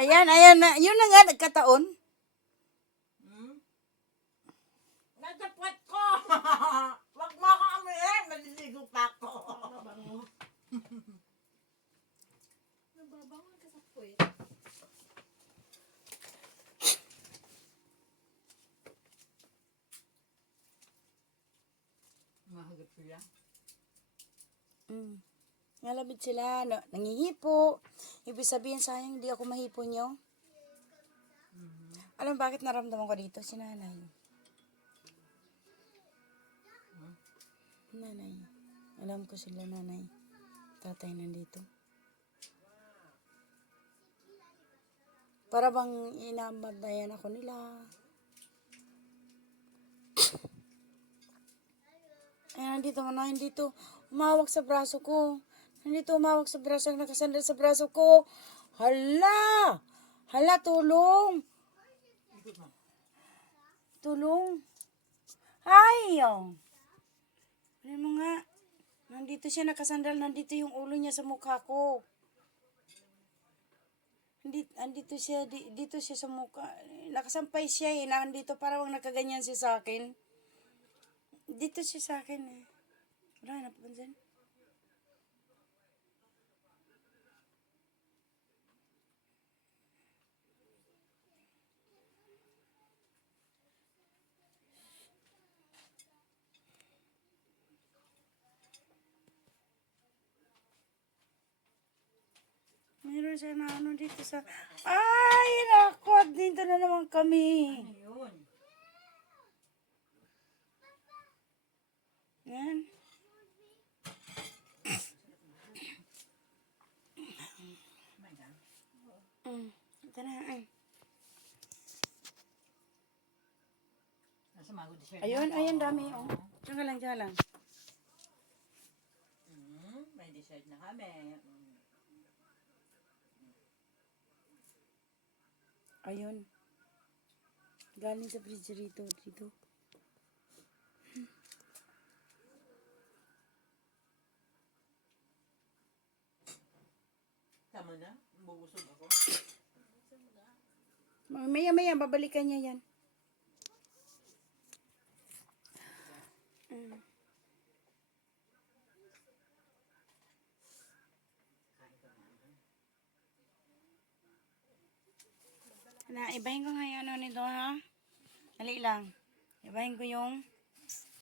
Ayan, ayan na. Yun na nga, nagkataon. Natapot ko! Wag mo ako amuin! Maliligo pa ako! Nababangon ka sa puwet. Mahagap sila. Ngalabit sila, nangihipo. Ibig sabihin, sayang, hindi ako mahipo nyo. Alam bakit naramdaman ko dito? Si nanay. Nanay. Alam ko sila nanay. Tatay nandito. Para bang inabandayan ako nila. Ay, nandito mo na, nandito. Umawak sa braso ko. Nandito umawak sa braso, nakasandal sa braso ko. Hala! Hala, tulong! Tulong! Ay! Oh. Ano mo nga? Nandito siya nakasandal, nandito yung ulo niya sa mukha ko. Andito siya, dito siya sa mukha. Nakasampay siya eh, nandito parang nakaganyan siya sa akin. Dito siya sa akin eh. Wala, napapansin? Meron siya na ano dito sa... Ay, naku! Dito na naman kami. Ano yun? Yan. My God. Ito na. Nasa magod siya. Ayun, ayun, dami. Oh. Diyan ka lang, diyan lang. May dessert na kami. Ayun. Galing sa fridge dito. Tama na? Bubusog ako? Maya, babalikan niya yan. Na, ibahin ko nga yung ano nito, ha? Dali lang. Ibahin ko yung